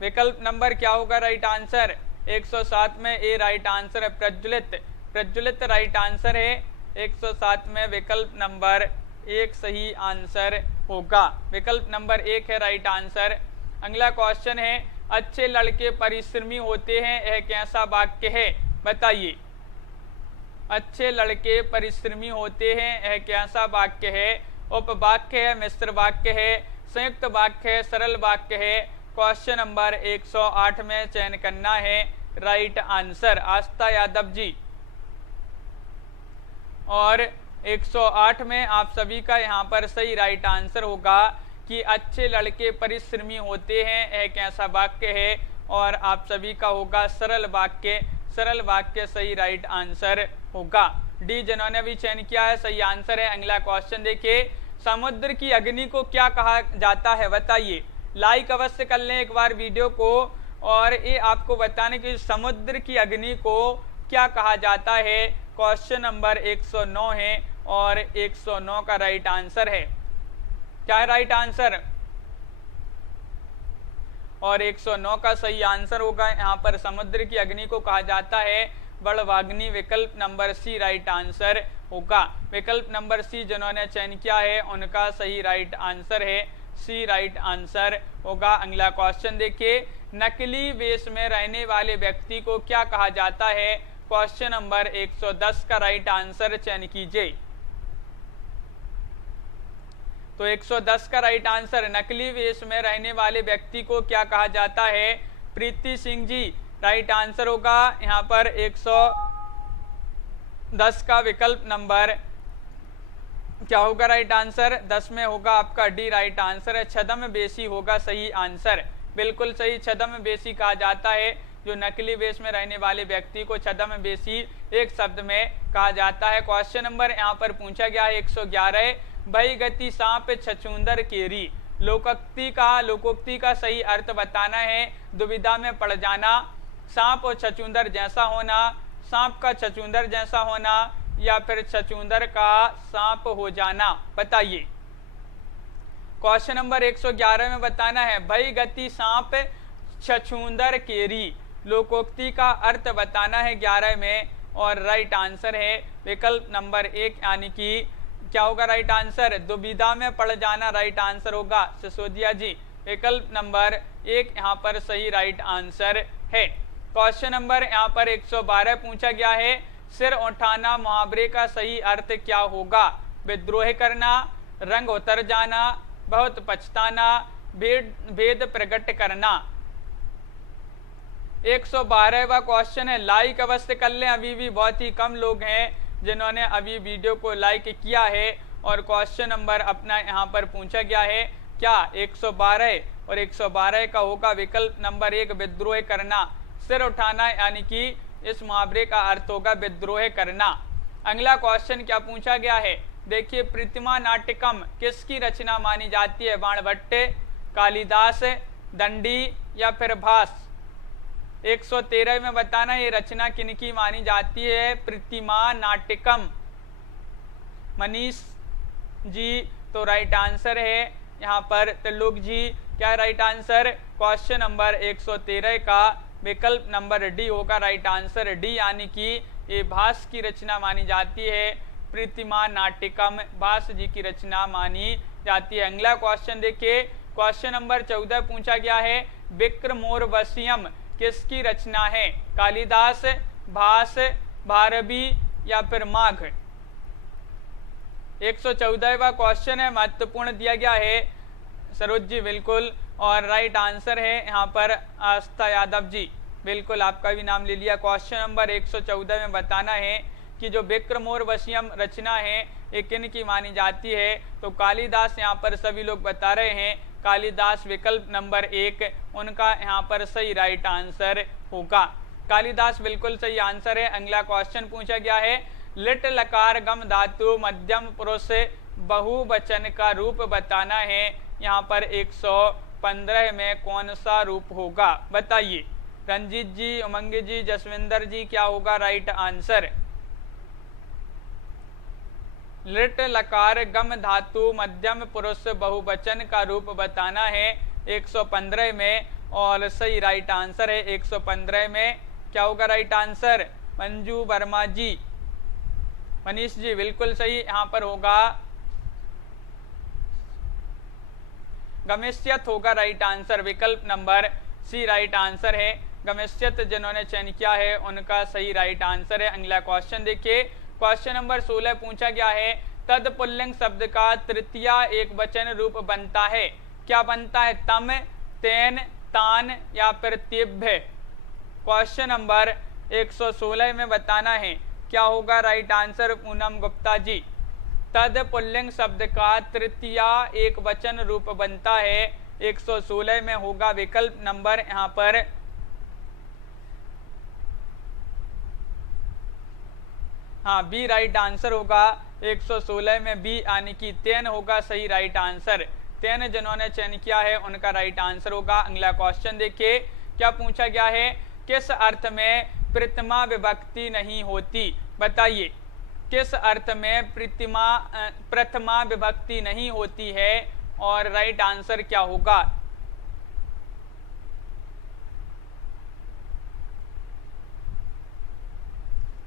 विकल्प नंबर क्या होगा राइट आंसर। 107 में ए राइट आंसर है। प्रज्वलित, प्रज्वलित राइट आंसर है। 107 में विकल्प नंबर 1 सही आंसर होगा। विकल्प नंबर 1 है राइट आंसर। अगला क्वेश्चन है, अच्छे लड़के परिश्रमी होते हैं, यह कैसा वाक्य है, बताइए। अच्छे लड़के परिश्रमी होते हैं, यह कैसा वाक्य है। उपवाक्य है, मिश्र वाक्य है, संयुक्त वाक्य है, सरल वाक्य है। क्वेश्चन नंबर 108 में चयन करना है राइट आंसर। आस्था यादव जी। और 108 में आप सभी का यहाँ पर सही राइट आंसर होगा कि अच्छे लड़के परिश्रमी होते हैं, यह कैसा वाक्य है और आप सभी का होगा सरल वाक्य। सरल वाक्य सही राइट आंसर होगा। डी जिन्होंने भी चयन किया है सही आंसर है। अगला क्वेश्चन देखिए, समुद्र की अग्नि को क्या कहा जाता है, बताइए। लाइक अवश्य कर लें एक बार वीडियो को और ये आपको बताने की समुद्र की अग्नि को क्या कहा जाता है। क्वेश्चन नंबर 109 है और 109 का राइट आंसर है। क्या है राइट आंसर। और 109 का सही आंसर होगा यहाँ पर समुद्र की अग्नि को कहा जाता है बड़वाग्नि। विकल्प नंबर सी राइट आंसर होगा। विकल्प नंबर सी जिन्होंने चयन किया है उनका सही राइट आंसर है, सी राइट आंसर होगा। अगला क्वेश्चन देखिए, नकली वेश में रहने वाले व्यक्ति को क्या कहा जाता है। क्वेश्चन नंबर 110 का राइट आंसर चयन कीजिए। तो 110 का राइट आंसर, नकली वेश में रहने वाले व्यक्ति को क्या कहा जाता है। प्रीति सिंह जी राइट आंसर होगा यहाँ पर 110 का विकल्प नंबर क्या होगा राइट आंसर 10 में होगा आपका डी राइट आंसर है। छद्म बेशी होगा सही आंसर, बिल्कुल सही। छद्म बेशी कहा जाता है जो नकली वेश में रहने वाले व्यक्ति को छद्म बेशी एक शब्द में कहा जाता है। क्वेश्चन नंबर यहाँ पर पूछा गया है 111, भई गति सांप छछूंदर केरी। लोकोक्ति का सही अर्थ बताना है। दुविधा में पड़ जाना, सांप और छछूंदर जैसा होना, सांप का छछूंदर जैसा होना, या फिर छछूंदर का सांप हो जाना, बताइए। क्वेश्चन नंबर 111 में बताना है भई गति सांप छछूंदर केरी। लोकोक्ति का अर्थ बताना है 11 में, और राइट आंसर है विकल्प नंबर 1 यानी कि क्या होगा राइट आंसर दुविधा में पड़ जाना राइट आंसर होगा। सिसोदिया जी विकल्प नंबर 1 यहाँ पर सही राइट आंसर है। क्वेश्चन नंबर यहाँ पर 112 पूछा गया है, सिर उठाना मुहावरे का सही अर्थ क्या होगा। विद्रोह करना, रंग उतर जाना, बहुत पछताना, भेद प्रकट करना। 112वां क्वेश्चन है, लाइक अवश्य कर लें। अभी भी बहुत ही कम लोग हैं जिन्होंने अभी वीडियो को लाइक किया है। और क्वेश्चन नंबर अपना यहाँ पर पूछा गया है क्या 112, और 112 का होगा विकल्प नंबर 1 विद्रोह करना। सिर उठाना यानी कि इस मुहावरे का अर्थ होगा विद्रोह करना। अगला क्वेश्चन क्या पूछा गया है, देखिए, प्रतिमा नाट्यकम किसकी रचना मानी जाती है। बाणभट्ट, कालिदास, दंडी या फिर भास। 113 में बताना ये रचना किनकी मानी जाती है। प्रतिमा नाट्यकम, मनीष जी तो राइट आंसर है यहाँ पर। त्रिलोक जी क्या राइट आंसर। क्वेश्चन नंबर 113 का विकल्प नंबर डी होगा राइट आंसर, डी यानी कि ये भास की रचना मानी जाती है। प्रतिमा नाट्यकम भास जी की रचना मानी जाती है। अगला क्वेश्चन देखिए, क्वेश्चन नंबर 14 पूछा गया है, विक्रमोर्वशीयम किसकी रचना है। कालिदास, भास, भारवी या फिर माघ। 114वां क्वेश्चन है, महत्वपूर्ण दिया गया है। सरोज जी बिल्कुल, और राइट आंसर है यहाँ पर आस्था यादव जी, बिल्कुल आपका भी नाम ले लिया। क्वेश्चन नंबर 114 में बताना है कि जो विक्रमोर्वशीयम रचना है ये किन की मानी जाती है। तो कालिदास यहाँ पर सभी लोग बता रहे हैं, कालिदास विकल्प नंबर 1 उनका यहाँ पर सही राइट आंसर होगा। कालिदास बिल्कुल सही आंसर है। अगला क्वेश्चन पूछा गया है, लिट लकार गम धातु मध्यम पुरुष बहुवचन का रूप बताना है। यहाँ पर 115 में कौन सा रूप होगा, बताइए। रंजीत जी, उमंग जी, जसविंदर जी क्या होगा राइट आंसर। लिट लकार गम धातु मध्यम पुरुष बहुवचन का रूप बताना है 115 में, और सही राइट आंसर है 115 में क्या होगा राइट आंसर। मंजू वर्मा जी, मनीष जी बिल्कुल सही यहाँ पर होगा गमिष्यत होगा राइट आंसर, विकल्प नंबर सी राइट आंसर है। गमिष्यत जिन्होंने चयन किया है उनका सही राइट आंसर है। अगला क्वेश्चन देखिए, क्वेश्चन नंबर 16 पूछा गया है, तद पुल्लिंग शब्द का तृतीय एक वचन रूप बनता है। क्या बनता है, तम, तेन, तान या फिर तिभ्य। क्वेश्चन नंबर 116 में बताना है क्या होगा राइट आंसर पूनम गुप्ता जी। तद पुल्लिंग शब्द का तृतीय एक वचन रूप बनता है 116 में होगा विकल्प नंबर यहाँ पर हाँ बी राइट आंसर होगा। 116 में बी यानी कि तेन होगा सही राइट आंसर। तेन जिन्होंने चयन किया है उनका राइट आंसर होगा। अगला क्वेश्चन देखिए, क्या पूछा गया है, किस अर्थ में प्रथमा विभक्ति नहीं होती, बताइए। किस अर्थ में प्रथमा विभक्ति नहीं होती है, और राइट आंसर क्या होगा।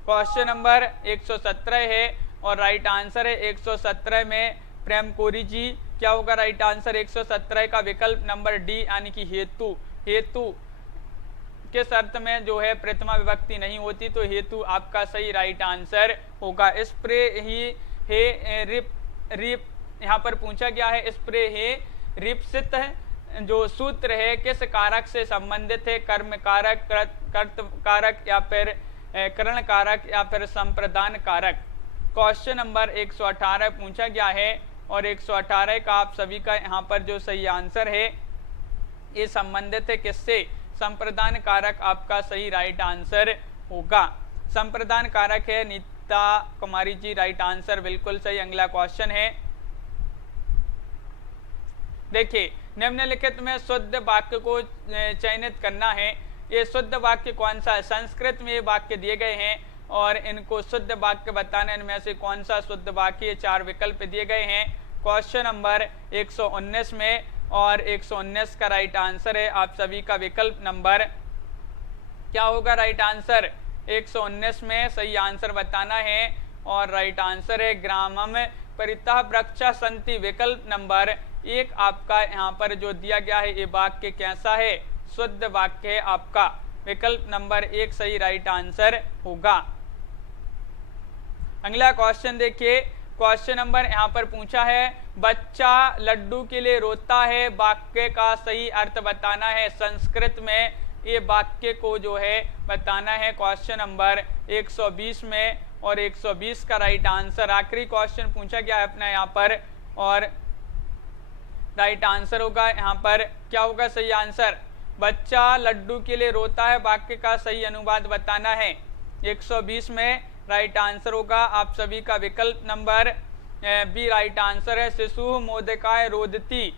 क्वेश्चन नंबर 117 है और राइट आंसर है 117 में प्रेम कोरी जी। क्या होगा राइट आंसर 117 का विकल्प नंबर डी यानी कि हेतु। हेतु किस अर्थ में जो है प्रथमा विभक्ति नहीं होती, तो हेतु आपका सही राइट आंसर होगा। स्प्रे ही हे रिप रिप यहाँ पर पूछा गया है, स्प्रे हे रिपसित जो सूत्र है किस कारक से संबंधित है, कर्म कारक, कर्तव्य कारक या फिर करण कारक या फिर संप्रदान कारक। क्वेश्चन नंबर 118 पूछा गया है और 118 का आप सभी का यहाँ पर जो सही आंसर है ये संबंधित है किससे, संप्रदान कारक आपका सही राइट आंसर होगा। संप्रदान कारक है नीता कुमारी जी, राइट आंसर बिल्कुल सही। अगला क्वेश्चन है, देखिए निम्नलिखित में शुद्ध वाक्य को चयनित करना है। ये शुद्ध वाक्य कौन सा है, संस्कृत में ये वाक्य दिए गए हैं और इनको शुद्ध वाक्य बताना, इनमें से कौन सा शुद्ध वाक्य, ये 4 विकल्प दिए गए हैं क्वेश्चन नंबर 119 में और 119 का राइट आंसर है आप सभी का विकल्प नंबर क्या होगा, राइट आंसर 119 में सही आंसर बताना है और राइट आंसर है ग्रामम परितः वृक्षा सन्ति। विकल्प नंबर 1 आपका यहाँ पर जो दिया गया है ये वाक्य कैसा है, शुद्ध वाक्य है आपका। विकल्प नंबर 1 सही राइट आंसर होगा। अगला क्वेश्चन देखिए, क्वेश्चन नंबर यहाँ पर पूछा है बच्चा लड्डू के लिए रोता है, वाक्य का सही अर्थ बताना है। संस्कृत में ये वाक्य को जो है बताना है क्वेश्चन नंबर 120 में और 120 का राइट आंसर। आखिरी क्वेश्चन पूछा गया है अपना यहाँ पर और राइट आंसर होगा यहाँ पर क्या होगा सही आंसर, बच्चा लड्डू के लिए रोता है, वाक्य का सही अनुवाद बताना है। 120 में राइट आंसर होगा आप सभी का विकल्प नंबर बी राइट आंसर है, शिशु मोदिकाय रोदती।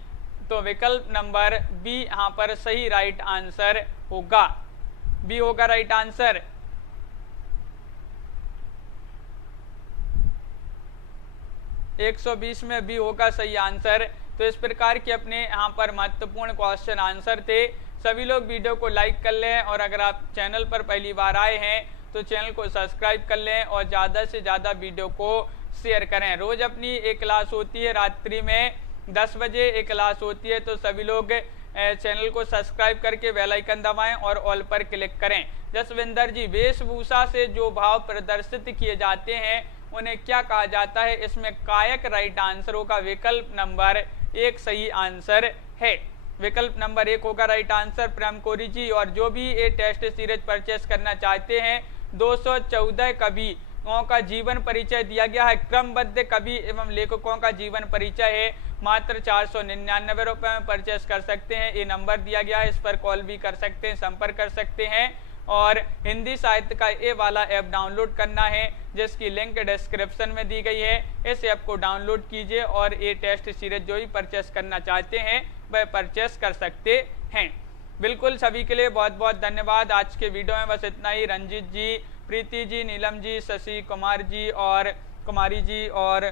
तो विकल्प नंबर बी यहाँ पर सही राइट आंसर होगा, बी होगा राइट आंसर। एक 120 में बी होगा सही आंसर। तो इस प्रकार के अपने यहाँ पर महत्वपूर्ण क्वेश्चन आंसर थे। सभी लोग वीडियो को लाइक कर लें और अगर आप चैनल पर पहली बार आए हैं तो चैनल को सब्सक्राइब कर लें और ज़्यादा से ज़्यादा वीडियो को शेयर करें। रोज़ अपनी एक क्लास होती है, रात्रि में 10 बजे एक क्लास होती है, तो सभी लोग चैनल को सब्सक्राइब करके बेल आइकन दबाएं और ऑल पर क्लिक करें। जसविंदर जी, वेशभूषा से जो भाव प्रदर्शित किए जाते हैं उन्हें क्या कहा जाता है, इसमें कायक राइट आंसर होगा। विकल्प नंबर 1 सही आंसर है, विकल्प नंबर 1 होगा राइट आंसर। प्रेम कोरी जी, और जो भी ये टेस्ट सीरीज परचेस करना चाहते हैं 214 कवियों का जीवन परिचय दिया गया है, क्रमबद्ध कवि एवं लेखकों का जीवन परिचय है, मात्र 499 रुपये में परचेस कर सकते हैं। ये नंबर दिया गया है, इस पर कॉल भी कर सकते हैं, संपर्क कर सकते हैं। और हिंदी साहित्य का ये वाला ऐप डाउनलोड करना है जिसकी लिंक डिस्क्रिप्शन में दी गई है। इस ऐप को डाउनलोड कीजिए और ये टेस्ट सीरीज जो भी परचेस करना चाहते हैं वह परचेस कर सकते हैं। बिल्कुल, सभी के लिए बहुत बहुत धन्यवाद। आज के वीडियो में बस इतना ही। रंजीत जी, प्रीति जी, नीलम जी, शशि कुमार जी और कुमारी जी और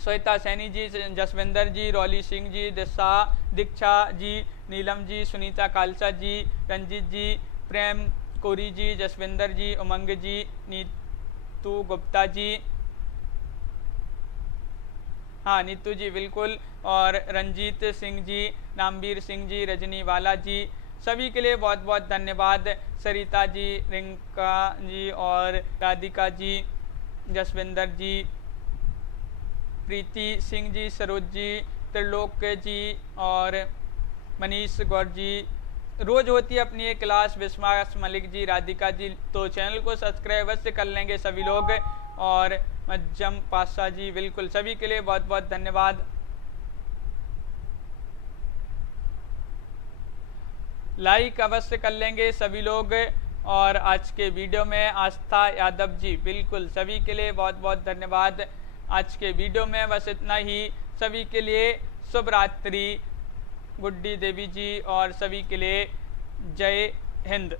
श्वेता सैनी जी, जसविंदर जी, रौली सिंह जी, दीक्षा जी, नीलम जी, सुनीता खालसा जी, रंजीत जी, प्रेम कोरी जी, जसविंदर जी, उमंग जी, नीतू गुप्ता जी, हाँ नीतू जी बिल्कुल, और रंजीत सिंह जी, नामवीर सिंह जी, रजनी वाला जी, सभी के लिए बहुत बहुत धन्यवाद। सरिता जी, रिंका जी और राधिका जी, जसविंदर जी, प्रीति सिंह जी, सरोज जी, त्रिलोक जी और मनीष गौर जी। रोज होती है अपनी एक क्लास, विश्वास मलिक जी, राधिका जी, तो चैनल को सब्सक्राइब अवश्य कर लेंगे सभी लोग। और मज्जम पाशा जी, बिल्कुल, सभी के लिए बहुत बहुत धन्यवाद। लाइक अवश्य कर लेंगे सभी लोग। और आज के वीडियो में आस्था यादव जी, बिल्कुल, सभी के लिए बहुत बहुत धन्यवाद। आज के वीडियो में बस इतना ही। सभी के लिए शुभ रात्रि। गुड्डी देवी जी और सभी के लिए जय हिंद।